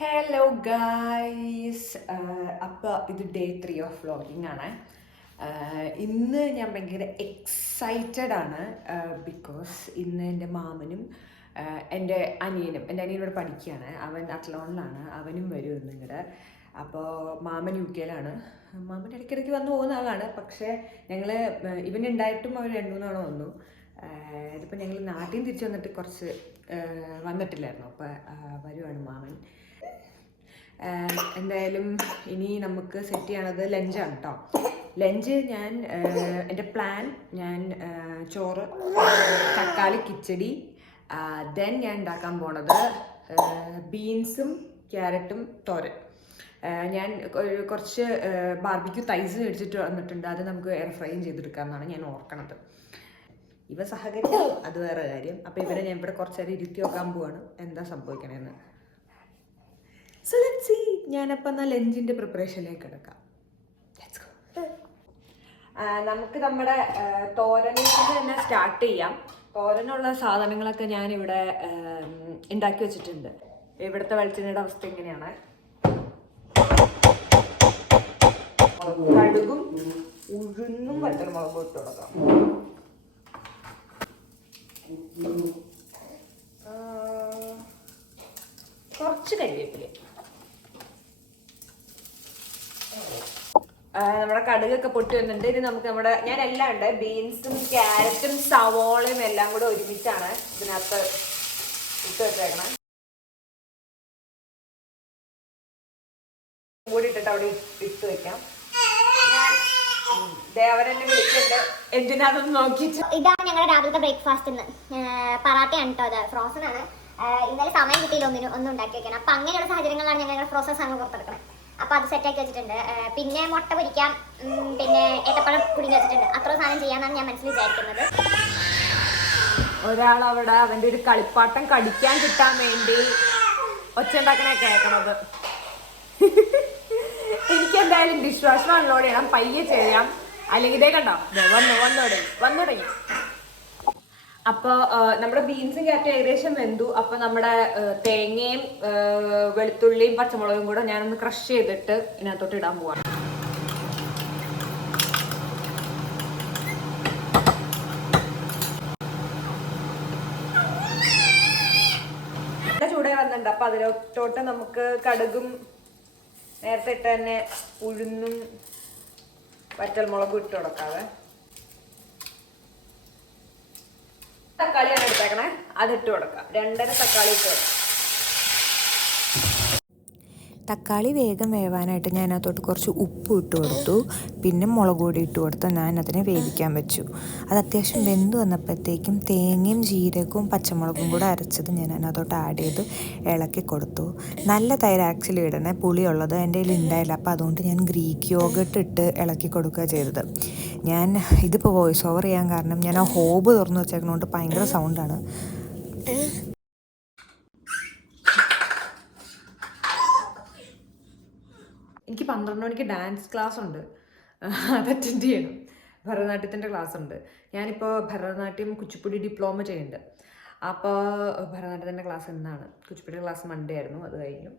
Hello guys, അപ്പോൾ ഇത് day 3 of vlogging ആണ്. ഇന്ന് ഞാൻ ഭയങ്കര എക്സൈറ്റഡ് ആണ്. ബിക്കോസ് ഇന്ന് എൻ്റെ മാമനും എൻ്റെ അനിയനോട് പഠിക്കുകയാണ്. അവൻ അത്ലോണിലാണ്. അവനും വരും ഇന്ന് ഇങ്ങോട്ട്. അപ്പോൾ മാമൻ UK-ലാണ്. മാമൻ ഇടയ്ക്കിടയ്ക്ക് വന്ന് പോകുന്ന ആളാണ്. പക്ഷേ ഞങ്ങൾ ഇവനുണ്ടായിട്ടും അവർ 2-3 തവണ വന്നു. ഇതിപ്പോൾ ഞങ്ങൾ നാട്ടിൽ നിന്ന് തിരിച്ചു വന്നിട്ട് കുറച്ച് വന്നിട്ടില്ലായിരുന്നു. അപ്പോൾ വരുവാണ് മാമൻ. എന്തായാലും ഇനി നമുക്ക് സെറ്റ് ചെയ്യണത് ലഞ്ചാണ് കേട്ടോ. ലഞ്ച് എൻ്റെ പ്ലാൻ ചോറ്, തക്കാളി കിച്ചടി, ദെൻ ഞാൻ ഉണ്ടാക്കാൻ പോണത് ബീൻസും ക്യാരറ്റും തോരൻ. ഞാൻ കുറച്ച് ബാർബിക്യൂ തൈസ് മേടിച്ചിട്ട് വന്നിട്ടുണ്ട്. അത് നമുക്ക് എയർ ഫ്രൈയും ചെയ്തെടുക്കാമെന്നാണ് ഞാൻ ഓർക്കണത്. ഇവ സഹകരിക്കും, അത് വേറെ കാര്യം. അപ്പോൾ ഇവരെ ഞാൻ ഇവിടെ കുറച്ച് നേരം ഇരുത്തി നോക്കാൻ പോവാണ് എന്താ സംഭവിക്കണേന്ന്. So let's see. ഞാനപ്പോൾ എന്നാൽ ലഞ്ചിൻ്റെ പ്രിപ്പറേഷനിലേക്ക് കിടക്കാം. നമുക്ക് നമ്മുടെ തോരനിൽ നിന്ന് തന്നെ സ്റ്റാർട്ട് ചെയ്യാം. തോരനുള്ള സാധനങ്ങളൊക്കെ ഞാനിവിടെ ഉണ്ടാക്കി വെച്ചിട്ടുണ്ട്. ഇവിടുത്തെ വെളിച്ചെണ്ണയുടെ അവസ്ഥ എങ്ങനെയാണ്? കടുകും ഉഴുന്നും വറ്റൽമുളകും ഇട്ട് കൊടുക്കാം. കുറച്ച് കരിവേപ്പില. നമ്മുടെ കടുകൊക്കെ പൊട്ടി വന്നിട്ടുണ്ട്. ഇനി നമുക്ക് ഞാൻ എല്ലാം ഉണ്ട്. ബീൻസും ക്യാരറ്റും സവോളയും എല്ലാം കൂടെ ഒരുമിച്ചാണ് ഇതിനകത്ത് ഇട്ട് വെച്ചേക്കണം. കൂടി ഇട്ടിട്ട് അവിടെ ഇട്ട് വെക്കാം. ദേവരെന്നെ വിളിച്ചിട്ടുണ്ട്. എന്തിനാണെന്ന് നോക്കിയിട്ട്. ഇതാണ് ഞങ്ങളുടെ രാവിലത്തെ ബ്രേക്ക്ഫാസ്റ്റ്. ഇന്ന് പറാട്ടയാണ് കേട്ടോ. അത് ഫ്രോസൺ ആണ്. ഇന്നലെ സമയം കിട്ടിയില്ല ഒന്നും ഉണ്ടാക്കി വെക്കണം. അപ്പം അങ്ങനെയുള്ള സാഹചര്യങ്ങളാണ് ഞങ്ങളുടെ പ്രോസസ് സാധനങ്ങൾ പുറത്തെടുക്കണം. അപ്പോൾ അത് സെറ്റാക്കി വെച്ചിട്ടുണ്ട്. പിന്നെ മുട്ട പൊരിക്കാം, പിന്നെ ഏത്തപ്പഴം പുഴുങ്ങി വെച്ചിട്ടുണ്ട്. അത്ര സാധനം ചെയ്യാമെന്നാണ് ഞാൻ മനസ്സിൽ വിചാരിക്കുന്നത്. ഒരാളവിടെ അവൻ്റെ ഒരു കളിപ്പാട്ടം കടിക്കാൻ കിട്ടാൻ വേണ്ടി ഒച്ച ഉണ്ടാക്കണ കേൾക്കണത്. എനിക്കെന്തായാലും ഡിഷ് വാഷർ അൺലോഡ് ചെയ്യണം, പയ്യെ ചെയ്യാം. അല്ലെങ്കിൽ ഇതേ കണ്ടോ വന്നു തുടങ്ങി. അപ്പോൾ നമ്മുടെ ബീൻസും ക്യാരറ്റും ഏകദേശം വെന്തു. അപ്പോൾ നമ്മുടെ തേങ്ങയും വെളുത്തുള്ളിയും പച്ചമുളകും കൂടെ ഞാനൊന്ന് ക്രഷ് ചെയ്തിട്ട് ഇതിനകത്തോട്ട് ഇടാൻ പോവാണ്. ചൂടായി വന്നിട്ടുണ്ട്. അപ്പോൾ അതിലോട്ട് നമുക്ക് കടുകും നേരത്തെ ഇട്ട് തന്നെ ഉഴുന്നും വറ്റൽമുളകും ഇട്ട് കൊടുക്കാതെ. തക്കാളിയാണ് എടുത്തേക്കണേ, അതിട്ട് കൊടുക്കാം. 2.5 തക്കാളി ഇട്ട് കൊടുക്കാം. തക്കാളി വേഗം വേവാനായിട്ട് ഞാൻ അതിനകത്തോട്ട് കുറച്ച് ഉപ്പ് ഇട്ട് കൊടുത്തു. പിന്നെ മുളക് പൊടി ഇട്ട് കൊടുത്ത് ഞാൻ അതിനെ വേവിക്കാൻ വെച്ചു. അത് അത്യാവശ്യം വെന്ത് വന്നപ്പോഴത്തേക്കും തേങ്ങയും ജീരകവും പച്ചമുളകും കൂടെ അരച്ചത് ഞാൻ അതിനകത്തോട്ട് ആഡ് ചെയ്ത് ഇളക്കി കൊടുത്തു. നല്ല തൈര് ആക്ച്വലി ഇടണേ, പുളിയുള്ളത് എൻ്റെ കയ്യിൽ ഉണ്ടായില്ല. അപ്പോൾ അതുകൊണ്ട് ഞാൻ ഗ്രീക്ക് യോഗട്ട് ഇട്ട് ഇളക്കി കൊടുക്കുക ചെയ്തത്. ഞാൻ ഇതിപ്പോൾ വോയിസ് ഓവർ ചെയ്യാൻ കാരണം ഞാൻ ആ ഹോബ് തുറന്നു വെച്ചേക്കുന്നതുകൊണ്ട് ഭയങ്കര സൗണ്ടാണ്. എനിക്ക് 12 മണിക്ക് ഡാൻസ് ക്ലാസ് ഉണ്ട്, അത് അറ്റൻഡ് ചെയ്യണം. ഭരതനാട്യത്തിൻ്റെ ക്ലാസ് ഉണ്ട്. ഞാനിപ്പോൾ ഭരതനാട്യം കുച്ചിപ്പുടി ഡിപ്ലോമ ചെയ്യുന്നുണ്ട്. അപ്പോൾ ഭരതനാട്യത്തിൻ്റെ ക്ലാസ് എന്നാണ്. കുച്ചിപ്പുടി ക്ലാസ് മൺഡേ ആയിരുന്നു, അത് കഴിഞ്ഞു.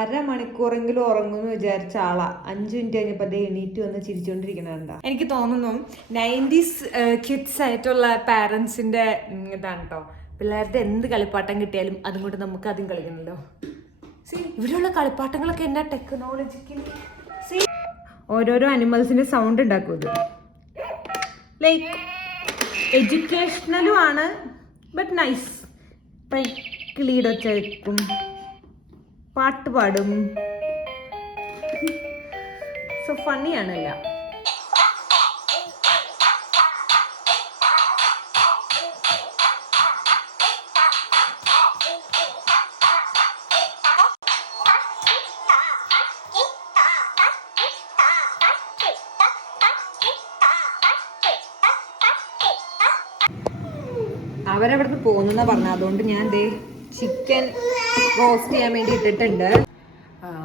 1/2 മണിക്കൂറെങ്കിലും ഉറങ്ങുമെന്ന് വിചാരിച്ച ആളാ 5 മിനിറ്റ് കഴിഞ്ഞപ്പോൾ അതേ എണീറ്റ് വന്ന് ചിരിച്ചുകൊണ്ടിരിക്കണുണ്ടാ. എനിക്ക് തോന്നുന്നു 90s കിഡ്സ് ആയിട്ടുള്ള പാരൻസിൻ്റെ ഇതാണ് കേട്ടോ. പിള്ളേരുടെ എന്ത് കളിപ്പാട്ടം കിട്ടിയാലും അതും കൊണ്ട് നമുക്ക് അതും കളിക്കണല്ലോ. ഇവിടെയുള്ള കളിപ്പാട്ടങ്ങളൊക്കെ എന്നാ ടെക്നോളജിക്കലി. ഓരോരോ അനിമൽസിന്റെ സൗണ്ട് ഉണ്ടാക്കും. ഇത് ലൈക്ക് എഡ്യൂക്കേഷണലും ആണ്, ബട്ട് നൈസ്. കിളിയുടെ ഒച്ച വെക്കും, പാട്ട് പാടും. സോ ഫണ്ണിയാണല്ല. അവരവിടുന്ന് പോകുന്ന പറഞ്ഞ, അതുകൊണ്ട് ഞാൻ ചിക്കൻ റോസ്റ്റ് ചെയ്യാൻ വേണ്ടി ഇട്ടിട്ടുണ്ട്.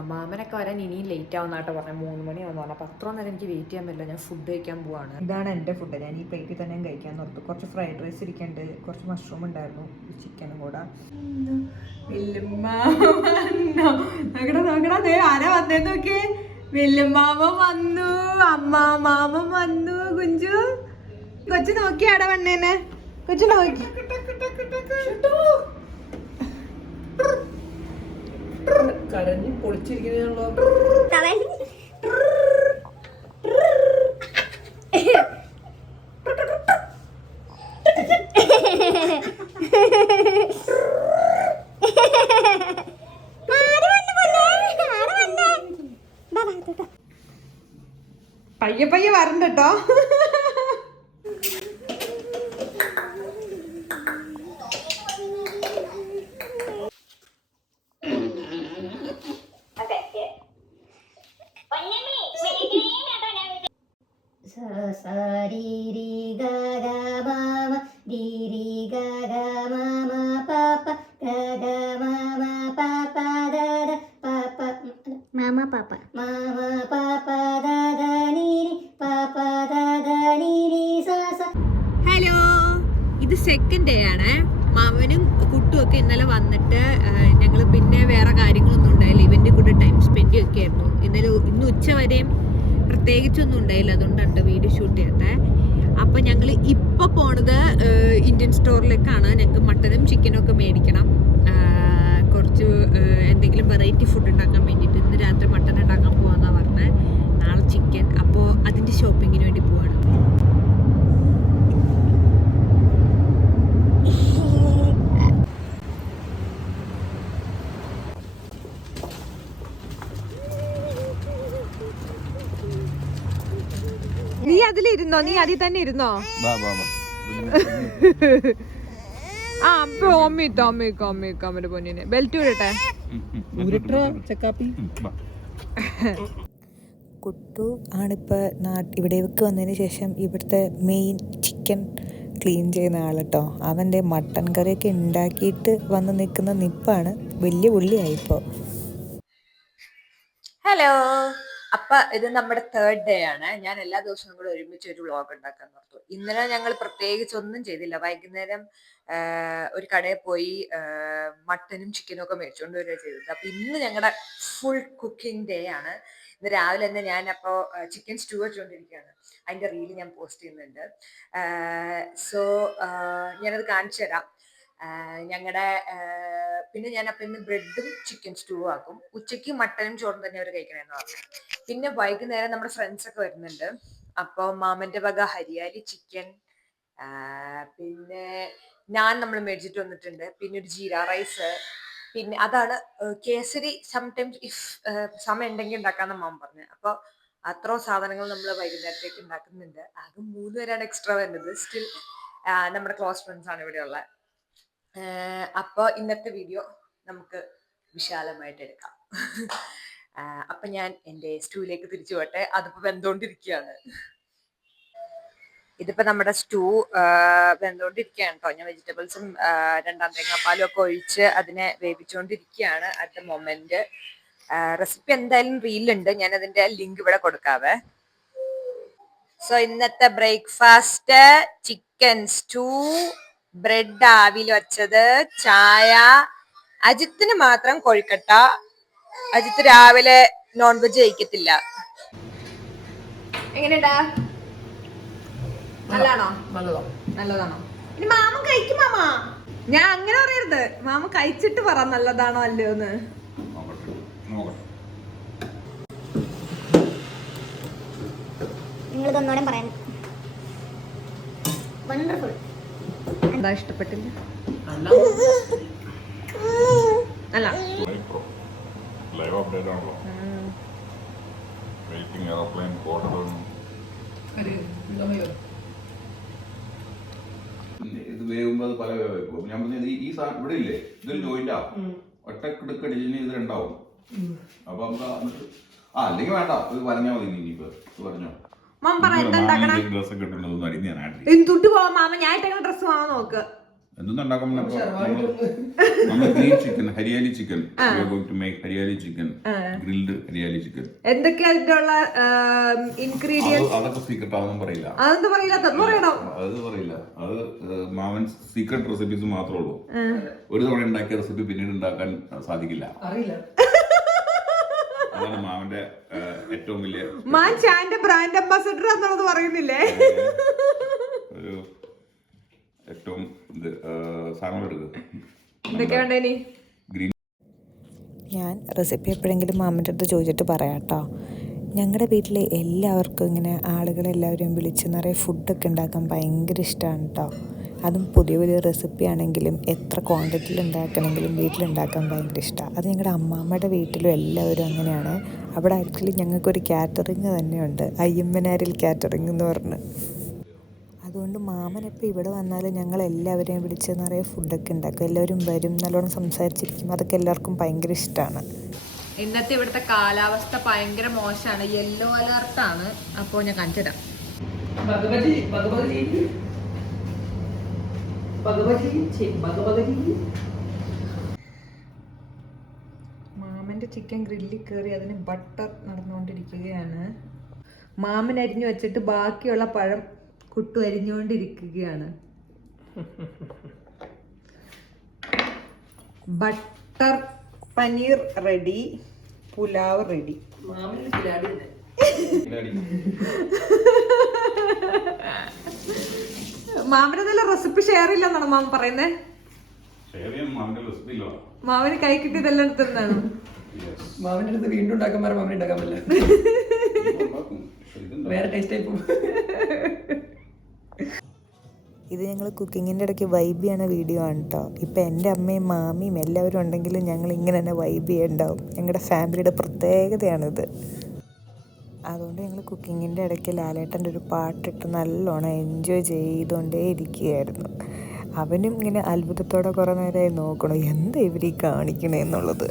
മാമനൊക്കെ വരാൻ ഇനിയും ലേറ്റ് ആവുന്നാട്ടോ പറഞ്ഞത്. 3 മണിയാവുന്ന പറഞ്ഞാൽ. അപ്പോൾ അത്ര നേരം എനിക്ക് വെയിറ്റ് ചെയ്യാൻ പറ്റില്ല. ഞാൻ ഫുഡ് കഴിക്കാൻ പോവാണ്. ഇതാണ് എൻ്റെ ഫുഡ്. ഞാൻ ഈ പ്ലേറ്റിൽ തന്നെ കഴിക്കാൻ ഓർത്തു. കുറച്ച് ഫ്രൈഡ് റൈസ് ഇരിക്കുന്നുണ്ട്, കുറച്ച് മഷ്റൂം ഉണ്ടായിരുന്നു, ചിക്കനും കൂടെ. നോക്കടാ നോക്കടാ ദേ ആരാ വന്നേന്ന് നോക്കിയേ. വല്യമ്മാമൻ വന്നു, അമ്മാമാമൻ വന്നു. കുഞ്ചു കൊച്ചു നോക്കിയാടാ വന്നേനെ. കൊച്ചു നോക്കി കരഞ്ഞ് പൊളിച്ചിരിക്കുന്നോ. പയ്യെ പയ്യെ വരണ്ട കേട്ടോ. ഹലോ, ഇത് സെക്കൻഡ് ഡേ ആണ്. മാമനും കുട്ടുമൊക്കെ ഇന്നലെ വന്നിട്ട് ഞങ്ങൾ പിന്നെ വേറെ കാര്യങ്ങളൊന്നും ഉണ്ടായില്ല. ഇവന്റെ കൂടെ ടൈം സ്പെൻഡ് ഒക്കെ ആയിരുന്നു ഇന്ന് ഉച്ച വരെയും. പ്രത്യേകിച്ചൊന്നും ഉണ്ടായില്ല, അതുകൊണ്ടാണ് വീഡിയോ ഷൂട്ട് ചെയ്യട്ടെ. അപ്പൊ ഞങ്ങൾ ഇപ്പൊ പോണത് ഇന്ത്യൻ സ്റ്റോറിലേക്കാണ്. ഞങ്ങൾക്ക് മട്ടനും ചിക്കനും ഒക്കെ മേടിക്കണം. കുറച്ച് എന്തെങ്കിലും വെറൈറ്റി ഫുഡ് ഉണ്ടാക്കാൻ വേണ്ടിയിട്ട്. ഇന്ന് രാത്രി മട്ടൻ ഉണ്ടാക്കാൻ പോവാന്നാ പറഞ്ഞത്, നാളെ ചിക്കൻ. അപ്പോൾ അതിന്റെ ഷോപ്പിങ്ങിന് വേണ്ടി പോവാണ്. നീ അതിലിരുന്നോ? നീ അതിൽ തന്നെ ഇരുന്നോ? ആ അമ്മയുടെ പൊന്നിനെ ബെൽറ്റ് ഇടട്ടെ. കുട്ടു ആണിപ്പോൾ ഇവിടേക്ക് വന്നതിന് ശേഷം ഇവിടുത്തെ മെയിൻ ചിക്കൻ ക്ലീൻ ചെയ്യുന്ന ആളട്ടോ. അവൻ്റെ മട്ടൻ കറിയൊക്കെ ഉണ്ടാക്കിയിട്ട് വന്ന് നിൽക്കുന്ന നിപ്പാണ്. വലിയ പുള്ളിയായിപ്പോൾ. ഹലോ, അപ്പൊ ഇത് നമ്മുടെ തേർഡ് ഡേ ആണ്. ഞാൻ എല്ലാ ദിവസവും കൂടെ ഒരുമിച്ച് ഒരു വ്ളോഗ് ഉണ്ടാക്കാൻ നോർത്തു. ഇന്നലെ ഞങ്ങൾ പ്രത്യേകിച്ച് ഒന്നും ചെയ്തില്ല. വൈകുന്നേരം ഒരു കടയിൽ പോയി മട്ടനും ചിക്കനും ഒക്കെ മേടിച്ചുകൊണ്ട് വരിക ചെയ്തത്. അപ്പൊ ഇന്ന് ഞങ്ങളുടെ ഫുൾ കുക്കിംഗ് ഡേ ആണ്. ഇന്ന് രാവിലെ തന്നെ ഞാൻ അപ്പോൾ ചിക്കൻ സ്റ്റൂ വെച്ചുകൊണ്ടിരിക്കുകയാണ്. അതിന്റെ റീല് ഞാൻ പോസ്റ്റ് ചെയ്യുന്നുണ്ട്. സോ ഞാനത് കാണിച്ചു തരാം. ഞങ്ങളുടെ പിന്നെ ഞാൻ അപ്പം ഇന്ന് ബ്രെഡും ചിക്കൻ സ്റ്റൂ ആക്കും. ഉച്ചയ്ക്ക് മട്ടനും ചോറും തന്നെ അവർ കഴിക്കണമെന്ന് പറഞ്ഞു. പിന്നെ വൈകുന്നേരം നമ്മുടെ ഫ്രണ്ട്സ് ഒക്കെ വരുന്നുണ്ട്. അപ്പോൾ മാമന്റെ വക ഹരിയാലി ചിക്കൻ, പിന്നെ ഞാൻ നമ്മൾ മേടിച്ചിട്ട് വന്നിട്ടുണ്ട്. പിന്നെ ഒരു ജീര റൈസ്, പിന്നെ അതാണ് കേസരി. സംടൈംസ് ഇഫ് സമയം ഉണ്ടെങ്കിൽ ഉണ്ടാക്കാന്ന് മാമൻ പറഞ്ഞു. അപ്പോൾ അത്രയും സാധനങ്ങൾ നമ്മൾ വൈകുന്നേരത്തേക്ക് ഉണ്ടാക്കുന്നുണ്ട്. അത് 3 പേരാണ് എക്സ്ട്രാ വരുന്നത്. സ്റ്റിൽ നമ്മുടെ ക്ലോസ് ഫ്രണ്ട്സ് ആണ് ഇവിടെ ഉള്ളത്. അപ്പോൾ ഇന്നത്തെ വീഡിയോ നമുക്ക് വിശാലമായിട്ട് എടുക്കാം. അപ്പൊ ഞാൻ എൻ്റെ സ്റ്റൂവിലേക്ക് തിരിച്ചു പോട്ടെ. അതിപ്പോ വെന്തുകൊണ്ടിരിക്കുകയാണ്. ഇതിപ്പോ നമ്മുടെ സ്റ്റൂ വെന്തുകൊണ്ടിരിക്കുകയാണ് കേട്ടോ. ഞാൻ വെജിറ്റബിൾസും 2 തേങ്ങാപ്പാലും ഒക്കെ ഒഴിച്ച് അതിനെ വേവിച്ചുകൊണ്ടിരിക്കുകയാണ് അറ്റ് ദ മൊമെന്റ്. റെസിപ്പി എന്തായാലും റീലുണ്ട്, ഞാൻ അതിന്റെ ലിങ്ക് ഇവിടെ കൊടുക്കാവേ. സോ ഇന്നത്തെ ബ്രേക്ക്ഫാസ്റ്റ് ചിക്കൻ സ്റ്റൂ, ബ്രെഡ് ആവിൽ വച്ചത്, ചായ. അജിത്തിന് മാത്രം കൊഴുക്കട്ട. അജിത്ത് രാവിലെ നോൺ വെജ് കഴിക്കത്തില്ല. എങ്ങനെയുണ്ടാ? നല്ലതാണോ? നല്ലതാണോ? ഇനി മാമൻ കഴിക്കും. മാമ ഞാൻ അങ്ങനെ പറയരുത്, മാമ കഴിച്ചിട്ട് പറ നല്ലതാണോ അല്ലയോന്ന്. നിങ്ങൾ തന്നോടെ പറയാൻ വണ്ടർഫുൾ. എന്താ ഇഷ്ടപ്പെട്ടില്ല? അല്ല ലൈവ് അപ്ഡേറ്റ് ആണല്ലോ. Waiting airplane code. ഇത് വേകുമ്പോൾ അത് പല വേവും. ഞാൻ പറഞ്ഞത് ഈ സാധനം ഇവിടെ ഇല്ലേ, ഇതൊരു ജോയിന്റാ. ഒറ്റക്കിടക്കടിച്ചിന് ഇത് രണ്ടാവും. അപ്പൊ നമുക്ക് അല്ലെങ്കിൽ വേണ്ട, ഇത് പറഞ്ഞാൽ മതി. ഇനിയിപ്പോ ഇത് പറഞ്ഞോ. ഡ്രസ് ഒക്കെ ഇട്ടുണ്ടെന്ന് അടിഞ്ഞ് ഞാൻ ആട്ടി. എന്തുട്ട് പോവാം മാമ, ഞാൻ ഇട്ട ഡ്രസ് വാങ്ങാൻ നോക്ക്. എന്തുണ്ടാക്കാൻ green chicken, hariyali chicken. Hariyali chicken, grilled hariyali chicken. എന്തൊക്കെയാ അതിലുള്ള ഇൻഗ്രീഡിയൻസ്? അതൊക്കെ സീക്രട്ട് ആണെന്നും പറയില്ല. അതെന്താ പറയില്ല? അത് പറയില്ല. അത് മാമൻ സീക്രട്ട് റെസിപ്പീസ് മാത്രമേ ഉള്ളൂ. ഒരു തവണ ഉണ്ടാക്കിയ റെസിപ്പി പിന്നീട് ഉണ്ടാക്കാൻ സാധിക്കില്ല. അതാണ് മാമന്റെ ഏറ്റവും വലിയ മാൻ ചാന്റെ ബ്രാൻഡ് അംബാസഡർ എന്നുള്ളത് പറയുന്നില്ലേ? ഒരു ഏറ്റവും ഇത് സാധനങ്ങൾ എടുക്കുക. എന്തൊക്കെ വേണ്ടേനി? ഞാൻ റെസിപ്പി എപ്പോഴെങ്കിലും മാമൻ്റെ അടുത്ത് ചോദിച്ചിട്ട് പറയാം കേട്ടോ. ഞങ്ങളുടെ വീട്ടിൽ എല്ലാവർക്കും ഇങ്ങനെ ആളുകളെല്ലാവരെയും വിളിച്ച് നിറയെ ഫുഡൊക്കെ ഉണ്ടാക്കാൻ ഭയങ്കര ഇഷ്ടമാണ് കേട്ടോ. അതും പുതിയ പുതിയ റെസിപ്പി ആണെങ്കിലും എത്ര ക്വാണ്ടിറ്റിയിൽ ഉണ്ടാക്കണമെങ്കിലും വീട്ടിലുണ്ടാക്കാൻ ഭയങ്കര ഇഷ്ടമാണ്. അത് ഞങ്ങളുടെ അമ്മാമ്മയുടെ വീട്ടിലും എല്ലാവരും അങ്ങനെയാണ്. അവിടെ ആക്ച്വലി ഞങ്ങൾക്കൊരു കാറ്ററിങ് തന്നെയുണ്ട്, അയ്യമ്പനാരിൽ കാറ്ററിംഗ് എന്ന് പറഞ്ഞ്. അതുകൊണ്ട് മാമൻ എപ്പോൾ ഇവിടെ വന്നാലും ഞങ്ങൾ എല്ലാവരെയും വിളിച്ച് നിറയെ ഫുഡൊക്കെ ഉണ്ടാക്കും. എല്ലാവരും വരും, നല്ലോണം സംസാരിച്ചിരിക്കും. അതൊക്കെ എല്ലാവർക്കും ഭയങ്കര ഇഷ്ടമാണ്. ഇന്നത്തെ ഇവിടുത്തെ കാലാവസ്ഥ ഭയങ്കര മോശമാണ്, യെല്ലോ അലർട്ടാണ്. അപ്പോൾ ഞാൻ കാണിച്ചു തരാം. മാമന്റെ ചിക്കൻ ഗ്രില്ലിൽ കയറി അതിന് ബട്ടർ നടന്നുകൊണ്ടിരിക്കുകയാണ്. മാമൻ അരിഞ്ഞു വെച്ചിട്ട് ബാക്കിയുള്ള പഴം കുട്ടു അരിഞ്ഞുകൊണ്ടിരിക്കുകയാണ്. Butter paneer ready, pulao ready. മാമനെന്തെല്ലാം റെസിപ്പി ഷെയർ ഇല്ലെന്നാണ് മാമൻ പറയുന്നത്. മാമന് കൈ കിട്ടിയതെല്ലാം എടുത്തിരുന്നാണ്. മാമന്റെ അടുത്ത് വീണ്ടും ഉണ്ടാക്കാൻ പറഞ്ഞാൽ മാമന് ഉണ്ടാക്കാൻ പറ്റില്ല, വേറെ ടേസ്റ്റ് ആയി പോകും. ഇത് ഞങ്ങൾ കുക്കിങ്ങിൻ്റെ ഇടയ്ക്ക് വൈബ് ചെയ്യണ വീഡിയോ ആണ് കേട്ടോ. ഇപ്പം എൻ്റെ അമ്മയും മാമിയും എല്ലാവരും ഉണ്ടെങ്കിലും ഞങ്ങൾ ഇങ്ങനെ തന്നെ വൈബ് ചെയ്യണ്ടാവും. ഞങ്ങളുടെ ഫാമിലിയുടെ പ്രത്യേകതയാണിത്. അതുകൊണ്ട് ഞങ്ങൾ കുക്കിങ്ങിൻ്റെ ഇടയ്ക്ക് ലാലേട്ടൻ്റെ ഒരു പാട്ടിട്ട് നല്ലോണം എൻജോയ് ചെയ്തുകൊണ്ടേ ഇരിക്കുകയായിരുന്നു. അവനും ഇങ്ങനെ അത്ഭുതത്തോടെ കുറേ നേരമായി നോക്കണം എന്താ ഇവർ ഈ കാണിക്കണേ എന്നുള്ളത്.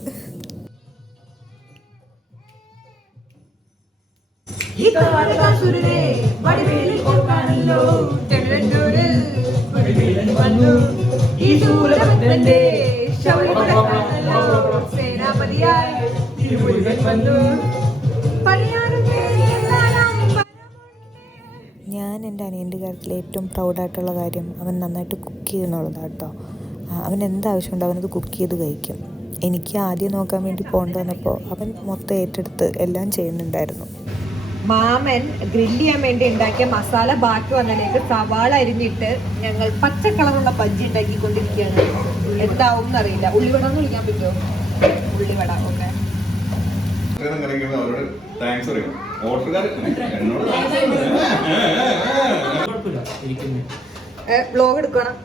ഞാൻ എൻ്റെ അനിയൻ്റെ കാര്യത്തിൽ ഏറ്റവും പ്രൗഡായിട്ടുള്ള കാര്യം അവൻ നന്നായിട്ട് കുക്ക് ചെയ്യുന്നുള്ളതാണ് കേട്ടോ. അവൻ എന്താവശ്യമുണ്ടോ അവനത് കുക്ക് ചെയ്ത് കഴിക്കും. എനിക്ക് ആദ്യം നോക്കാൻ വേണ്ടി പോകേണ്ടി വന്നപ്പോൾ അവൻ മൊത്തം ഏറ്റെടുത്ത് എല്ലാം ചെയ്യുന്നുണ്ടായിരുന്നു. മാമൻ ഗ്രില്ല് ചെയ്യാൻ വേണ്ടി ഉണ്ടാക്കിയ മസാല ബാക്കി വന്നതിലേക്ക് സവാള അരിഞ്ഞിട്ട് ഞങ്ങൾ പച്ച കളറുള്ള ബജ്ജി ഉണ്ടാക്കിക്കൊണ്ടിരിക്കുകയാണ്. എന്താവും എന്നറിയില്ല. ഉള്ളിവട എന്ന് വിളിക്കാൻ പറ്റുമോ? ഉള്ളിവട. ഓക്കെ, വ്ലോഗ് എടുക്കണം.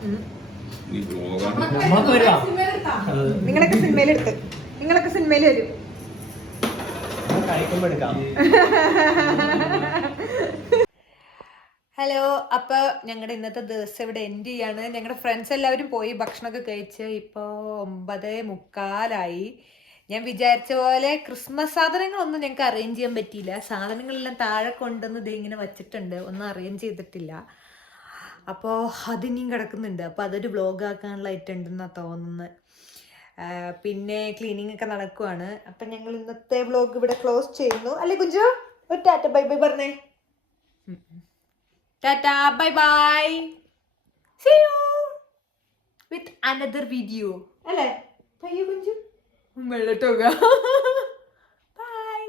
നിങ്ങളൊക്കെ സിനിമയിലെടുത്ത്, നിങ്ങളൊക്കെ സിനിമയിൽ വരും. ഹലോ, അപ്പോൾ ഞങ്ങളുടെ ഇന്നത്തെ ദിവസം ഇവിടെ എൻഡ് ചെയ്യാണ്. ഞങ്ങളുടെ ഫ്രണ്ട്സ് എല്ലാവരും പോയി ഭക്ഷണമൊക്കെ കഴിച്ച് ഇപ്പോൾ 9:45. ഞാൻ വിചാരിച്ച പോലെ ക്രിസ്മസ് സാധനങ്ങളൊന്നും ഞങ്ങൾക്ക് അറേഞ്ച് ചെയ്യാൻ പറ്റിയില്ല. സാധനങ്ങളെല്ലാം താഴെ കൊണ്ടുവന്ന് ഇത് ഇങ്ങനെ വച്ചിട്ടുണ്ട്, ഒന്നും അറേഞ്ച് ചെയ്തിട്ടില്ല. അപ്പോൾ അതിനിയും കിടക്കുന്നുണ്ട്. അപ്പോൾ അതൊരു വ്ലോഗ് ആക്കാനുള്ളതായിട്ടുണ്ടെന്നാണ് തോന്നുന്നത്. പിന്നെ ക്ലീനിങ് ഒക്കെ നടക്കുവാണ്. അപ്പം ഞങ്ങൾ ഇന്നത്തെ വ്ലോഗ് ഇവിടെ ക്ലോസ് ചെയ്യുന്നു. അല്ലേ കുഞ്ചു? ഒരു ടാറ്റ ബൈ ബൈ പറഞ്ഞേ. Tata bye bye, see you with another video. അല്ലേ അയ്യോ കുഞ്ചു വെള്ളട്ടോക. Bye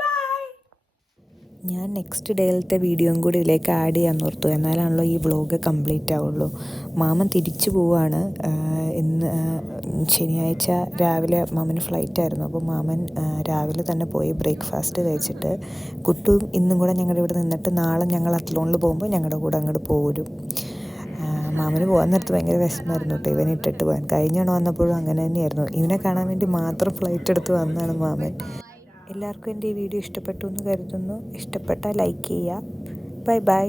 bye. ഞാൻ നെക്സ്റ്റ് ഡേയിലത്തെ വീഡിയോയും കൂടി ഇതിലേക്ക് ആഡ് ചെയ്യാൻ ഓർത്തു. എന്നാലാണല്ലോ ഈ വ്ലോഗ് കംപ്ലീറ്റ് ആവുള്ളൂ. മാമൻ തിരിച്ചു പോവാണ്. ഇന്ന് ശനിയാഴ്ച രാവിലെ മാമന് ഫ്ലൈറ്റ് ആയിരുന്നു. അപ്പോൾ മാമൻ രാവിലെ തന്നെ പോയി ബ്രേക്ക്ഫാസ്റ്റ് കഴിച്ചിട്ട് കുട്ടും ഇന്നും കൂടെ ഞങ്ങളുടെ ഇവിടെ നിന്നിട്ട് നാളെ ഞങ്ങൾ അത്ലോണിൽ പോകുമ്പോൾ ഞങ്ങളുടെ കൂടെ അങ്ങോട്ട് പോരും. മാമന് പോകാൻ നേരത്ത് ഭയങ്കര വിഷമമായിരുന്നു കേട്ടോ ഇവനെ ഇട്ടിട്ട് പോകാൻ. കഴിഞ്ഞാണ് വന്നപ്പോഴും അങ്ങനെ തന്നെയായിരുന്നു. ഇവനെ കാണാൻ വേണ്ടി മാത്രം ഫ്ലൈറ്റ് എടുത്ത് വന്നതാണ് മാമൻ. എല്ലാവർക്കും എൻ്റെ ഈ വീഡിയോ ഇഷ്ടപ്പെട്ടു എന്ന് കരുതുന്നു. ഇഷ്ടപ്പെട്ടാൽ ലൈക്ക് ചെയ്യുക. Bye bye.